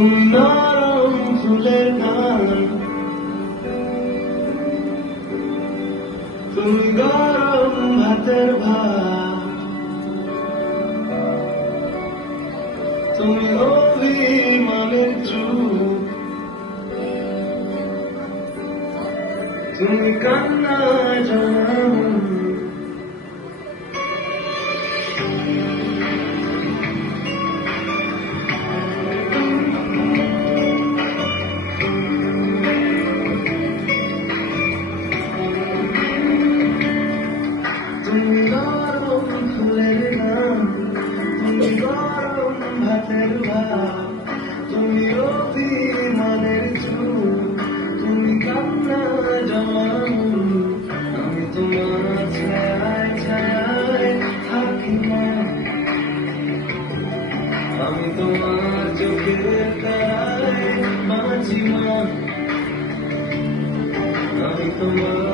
তুমি নরম ফুলের গান, তুমি গরম ভাতের ভাত, তুমি অভিমানের চুপ, তুমি কান্নায় জড়ানো। তুমি গরম ফুলের গান, তুমি গরম ভাতের ভাত, তুমি অভিমানের চুপ, তুমি কান্না জমানো। আমি তোমার ছায়ায় ছায়ায় থাকি মা, আমি তোমার চোখের তারায় বাঁচি মা, আমি তোমার